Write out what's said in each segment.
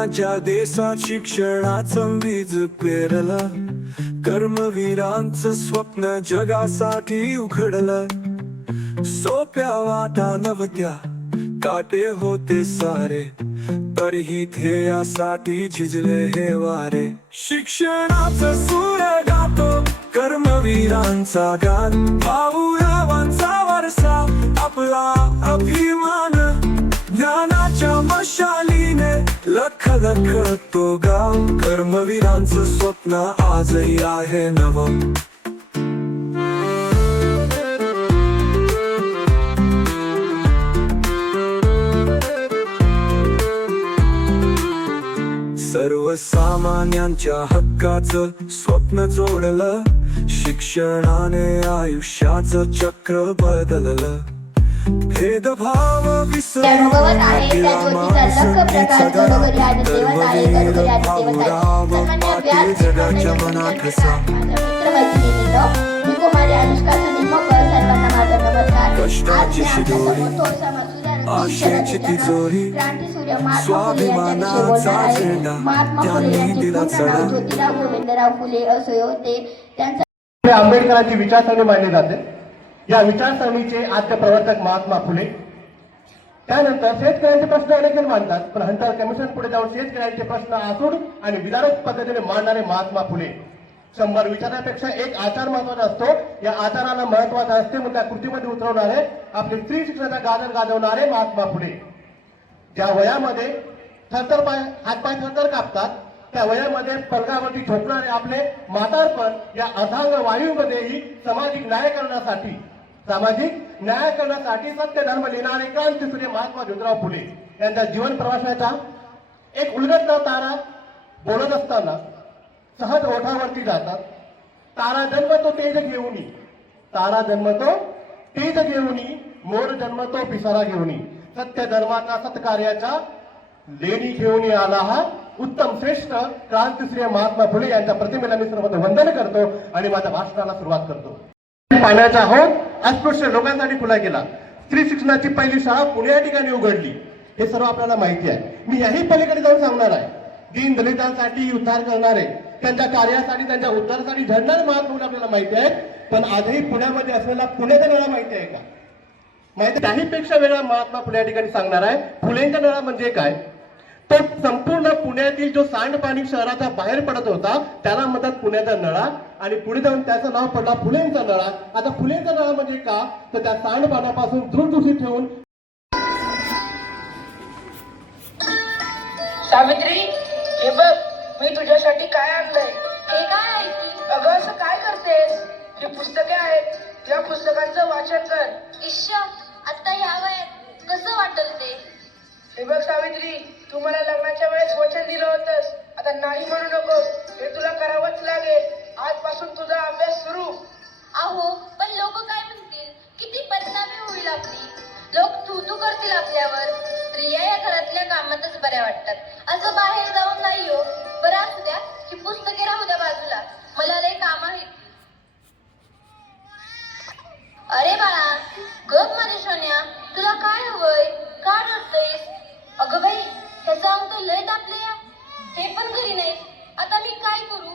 माझ्या देशात शिक्षणाचं बीज पेरलं. कर्मवीरांचं स्वप्न जगासाठी उघडलं. सोप्या वाटा नव्हत्या काटे होते सारे. तरीही ध्येयासाठी झिजले हे वारे. शिक्षणाचं सूर गातो कर्मवीरांचा गान. भाऊरावांचा वारसा आपला अभिमान. ज्ञानाच्या मशालीने लख लख तो गाव कर्मवीरांचं स्वप्न आजही आहे नवं. सर्वसामान्यांच्या हक्काचं स्वप्न जोडलं शिक्षणाने आयुष्याचं चक्र बदललं. भेदभाव जगाच्या मनात कष्टाची शिदोरी, आशेची तिजोरी, स्वाभिमानाचा. झेंडा, त्यांनी दिला चढा. ज्योतिराव गोविंदराव फुले असे होते त्यांचा आंबेडकरांची विचारसरणी मानली जाते या विचारसरणीचे आद्य प्रवर्तक महात्मा फुले. त्यानंतर शेतकऱ्यांचे प्रश्न अनेक जण मांडतात पण हंटर कमिशन पुढे जाऊन शेतकऱ्यांचे प्रश्न आसूड आणि विदारक पद्धतीने मांडणारे महात्मा फुले. शंभर विचारापेक्षा एक आचार महत्त्वाचा असतो. या आचाराला महत्त्वाचा असते म्हणून त्या कृतीमध्ये उतरवणारे आपले स्त्री शिक्षणाचा गाजर गाजवणारे महात्मा फुले. ज्या वयामध्ये थरथर पाय हातपाय थरथर कापतात त्या वयामध्ये पलगावरती ठोकणारे आपले म्हातारपण या अर्धांग वायूमध्येही सामाजिक न्याय करण्यासाठी सामाजिक न्याय करण्यासाठी सत्य धर्म लिहिणारे क्रांतीसूर्य महात्मा ज्योतिराव फुले यांच्या जीवन प्रवासाचा एक उलगडता तारा बोलत असताना सहज ओठावरती जातात. तारा जन्मतो तेज घेऊनी. तारा जन्मतो तेज घेऊन. मोर जन्मतो पिसारा घेऊन. सत्य धर्माचा सत्कार्याचा लेणी घेऊन आला हा उत्तम श्रेष्ठ क्रांतीश्री महात्मा फुले यांच्या प्रतिमेला मी सर्व वंदन करतो आणि माझ्या भाषणाला सुरुवात करतो. पाण्याचा होत अस्पृश्य लोकांसाठी खुला केला. स्त्री शिक्षणाची पहिली शाळा पुणे या ठिकाणी उघडली. हे सर्व आपल्याला माहिती आहे. मी याही पलीकडे जाऊन सांगणार आहे. दीन दलितांसाठी उद्धार करणारे त्यांच्या कार्यासाठी त्यांच्या उद्धारासाठी झडणारे महात्मा आपल्याला माहिती आहे. पण आजही पुण्यामध्ये असलेला पुण्याचा नळा माहिती आहे का? माहिती त्याहीपेक्षा वेगळा महात्मा पुण्या या ठिकाणी सांगणार आहे. फुलेंचा नळा म्हणजे काय? तो संपूर्ण पुण्यातील जो सांडपाणी शहराच्या बाहेर पडत होता त्याला म्हणतात पुण्याचा नळा. आणि पुढे जाऊन त्याचं नाव पडला फुलेंचा नळा. आता फुलेंचा नळा म्हणजे का? तर त्या सांडपाण्यापासून दूर दूषित ठेवून सावित्री हे बघ मी तुझ्यासाठी काय आणलंय? हे काय अगं असं काय करतेस? ही पुस्तके आहेत. या पुस्तकांचं वाचन कर. इश्श आता या वयात कसं वाटल ते? हे बघ सावित्री तू मला लग्नाच्या वेळेस वचन दिलं होतंस. आता नाही म्हणू नकोस. हे तुला करावंच लागेल. आजपासून तुझा अभ्यास सुरू. अहो पण लोक काय म्हणतील? किती बदनामी होईल आपली. लोक तू तू करतील आपल्यावर. स्त्रिया या घरातल्या कामातच बऱ्या वाटतात. ह्याचं तर लय तापले हे. पण घरी नाही. आता मी काय करू?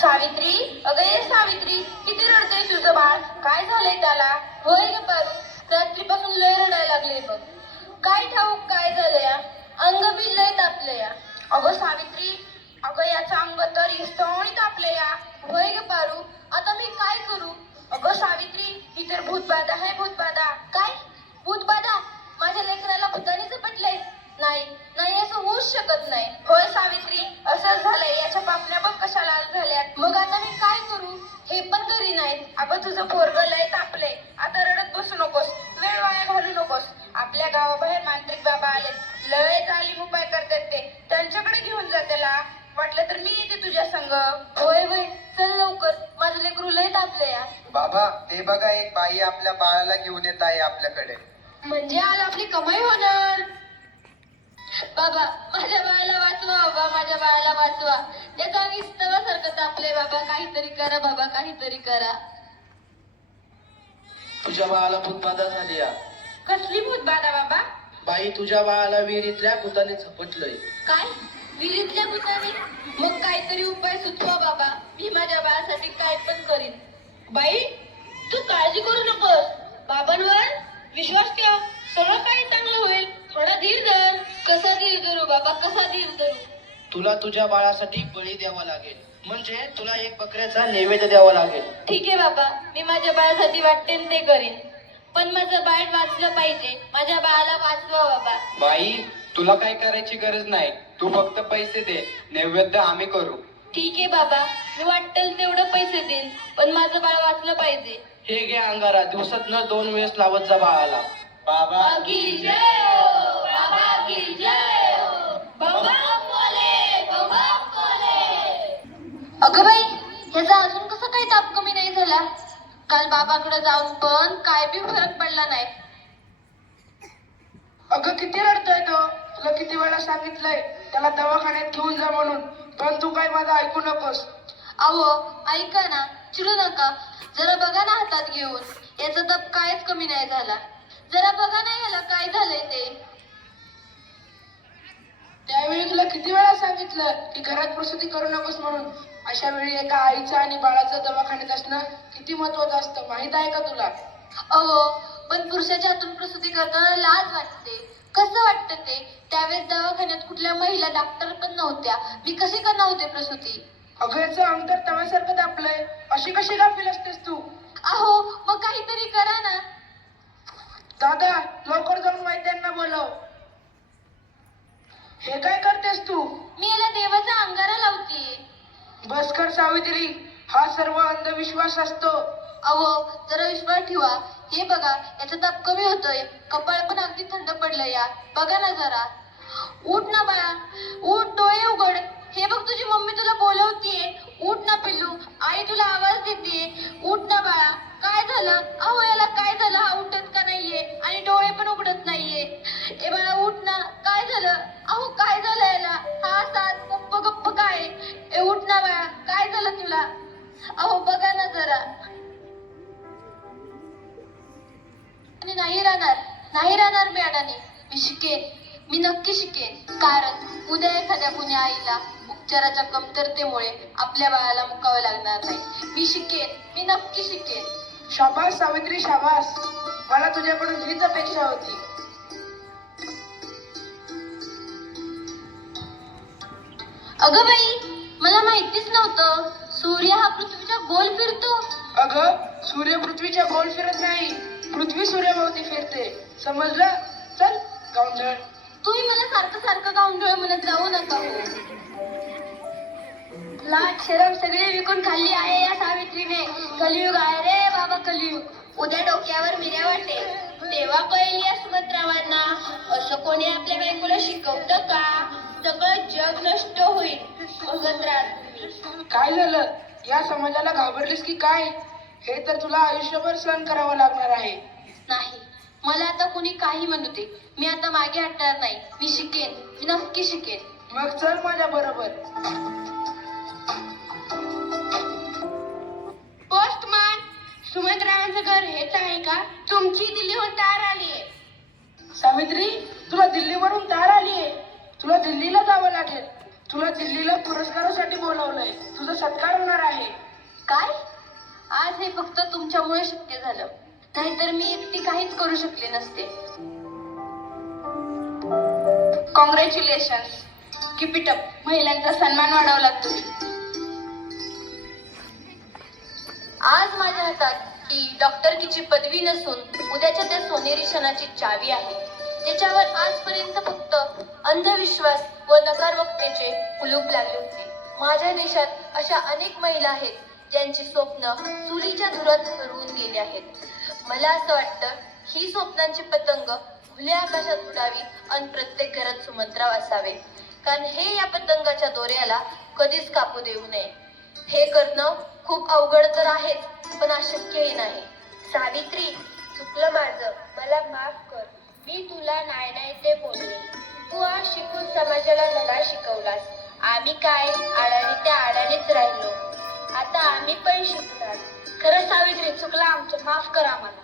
सावित्री अगं ये सावित्री किती रडतोय तुझं बाळ? काय झालंय त्याला? होय ग पारू रात्रीपासून लय रडायला लागले बघ. काय ठाऊक काय झालं या अंग बी लय तापलं या अगं सावित्री अगं तुझं पोरग लय तापलंय. आता रडत बसू नकोस. वेळ वाया घालू नकोस. आपल्या गावाबाहेर मांत्रिक बाबा आले. लय तालीम उपाय करतात ते. त्यांच्याकडे घेऊन जा त्याला. वाटलं तर मी येते तुझ्या संग. होय होय. चल लवकर. माझं लेकरू लय तापलंय या बाबा ते बघा एक बाई आपल्या बाळाला घेऊन येत आहे आपल्याकडे. म्हणजे आज आपली कमाई होणार? बाबा माझ्या बाळाला वाचवा बाबा माझ्या बाळाला वाचवा. त्याचा अंग इस्तवासारखं तापले बाबा. काहीतरी करा बाबा काहीतरी करा. तुझ्या बाळाला भूतबाधा झाली या कसली भूत बाधा बाबा? बाई तुझ्या बाळाला विहिरीतल्या भूताने झपटलंय. काय? विहिरीतल्या भूताने मग काहीतरी उपाय सुचवा बाबा. मी माझ्या बाळासाठी काय पण करीन. बाई तू काळजी करू नकोस. बाबांवर विश्वास ठेव. सगळं काही चांगलं होईल. थोडा धीर धर. कसा धीर धरू बाबा? कसा धीर धरू? तुला तुझ्या बाळासाठी बळी द्यावा लागेल. म्हणजे तुला एक बकऱ्याचा नैवेद्य द्यावा लागेल. ठीक आहे बाबा मी माझ्या बाळासाठी वाटते ते करीन. पण माझं बाळ वाचलं पाहिजे माझ्या बाळाला वाचवा बाबा. बाई तुला काय करायची गरज नाही. तू फक्त पैसे दे नैवेद्य आम्ही करू. ठीक आहे बाबा मी वाटेल तेवढं पैसे देईन पण माझं बाळ वाचलं पाहिजे. हे घे अंगारा दिवसात न दोन वेळेस लावत जा बाळाला. बाबा की जय हो बाबा की जय हो. बाबा अगं बाई ह्याचा अजून कसं काही ताप कमी नाही झाला? काल बाबाकडे जाऊन पण काय बी फरक पडला नाही. अगं किती रडतोय तो. तुला किती वेळा सांगितलंय त्याला दवाखान्यात घेऊन जा म्हणून. पण तू काय माझं ऐकू नकोस. अहो ऐका ना चिडू नका. जरा बघा ना हातात घेऊन. याचा तप कायच कमी नाही झाला. जरा बघा ना याला काय झालंय ते. त्यावेळी किती वेळा सांगितलं की घरात प्रसूती करू नकोस म्हणून? अशा वेळी एका आईचं आणि बाळाचं दवाखान्यात असणं किती महत्वाचं असतं माहीत आहे का तुला? अहो पण पुरुषाच्या हातून प्रसूती करताना लाज वाटते. कसं वाटतं ते? त्यावेळेस दवाखान्यात कुठल्या महिला डॉक्टर पण नव्हत्या. मी कशी करणार होते प्रसूती? अगं याचं अंतर तव्यासारखं दापलंय अशी कशी गाफील असतेस तू? अहो मग काहीतरी करा ना. दादा लवकर जाऊन वैद्यांना बोलव. हे काय करतेस तू? मी याला देवाचा अंगारा लावतीये बस कर सावित्री हा सर्व अंधविश्वास असतो. अहो जरा विश्वास ठेवा. हे बघा याचा ताप कमी होतोय. कपाळ पण अगदी थंड पडलं या. बघा ना जरा. उठ ना बाळा. उठ डोळे उघड. हे बघ तुझी मम्मी तुला बोलवतीये. उठ ना पिल्लू. आई तुला आवाज देते उठ ना बाळा. काय झालं? अहो याला काय झालं? हा उठत का नाहीये? आणि डोळे पण उघडत नाहीये. ए बाळा उठ ना. नाही राहणार मी अडाणी मी शिकेन. मी नक्की शिकेन. कारण उद्या एखाद्या कुण्या आईला उपचाराच्या कमतरतेमुळे आपल्या बाळाला मुकावे लागणार नाही. मी शिकेन. मी नक्की शिकेन. शाबास सावित्री शाबास. मला तुझ्याकडून हीच अपेक्षा होती. अगं बाई मला माहितीच नव्हतं. सूर्य हा पृथ्वीच्या गोल फिरतो. अगं सूर्य पृथ्वीच्या गोल फिरत नाही. पृथ्वी सूर्याभोवती फिरते. समजलं? चल गावंढळ तुम्ही मला सारखं सारखं गावंढळ म्हणत जाऊ नका. लाट शरम सगळे विकून खाल्ली आहे या सावित्रीने. कलियुग आहे रे बाबा कलियुग. उद्या डोक्यावर मिऱ्या वाटे. तेव्हा कळेल या सुभद्रावांना. असं कोणी आपल्या बायकोला शिकवतं का? सगळं जग नष्ट होईल. काय झालं? या समाजाला घाबरलीस की काय? हे तर तुला आयुष्यभर सहन करावं लागणार आहे. नाही मला आता कोणी काही म्हणू दे. मी आता मागे हटणार नाही. मी शिकेन. मी नक्की शिकेन. मग चल माझ्या बरोबर. पोस्टमॅन सुमित्रावांचं घर हेच आहे का? तुमची दिल्लीहून तार आली आहे. सावित्री तुला दिल्लीवरून तार आलीये तुला दिल्लीला जावं लागेल. तुला दिल्लीला पुरस्कारासाठी बोलावलंय. तुझा सत्कार होणार आहे. फक्त तुमच्यामुळे शक्य झालं. नाहीतर मी एकटी काहीच करू शकले नसते. कॉंग्रॅच्युलेशन किप इट अप महिलांचा सन्मान वाढवला तुम्ही. आज माझ्या हातात ही डॉक्टरकीची पदवी नसून उद्याच्या त्या सोनेरी क्षणाची चावी आहे. त्याच्यावर आजपर्यंत फक्त अंधविश्वास व नकारवक्तेचे कुलूप लागले होते. माझ्या देशात अशा अनेक महिला आहेत ज्यांची स्वप्न चुलीच्या धुरात हरवून गेली आहेत. मला असं वाटतं ही स्वप्नांची पतंग खुल्या आकाशात उडावी आणि प्रत्येक घरात सुमंत्राव असावे कारण हे या पतंगाच्या दोऱ्याला कधीच कापू देऊ नये. हे करणं खूप अवघड तर आहेच पण अशक्यही नाही. सावित्री चुकलं माझं. मला माफ कर. मी तुला नाही नाही ते बोलले. तू आज शिकून समाजाला धडा शिकवलास. आम्ही काय? आडाणी त्या आडाणीच चुकला आमचं. माफ करा आम्हाला.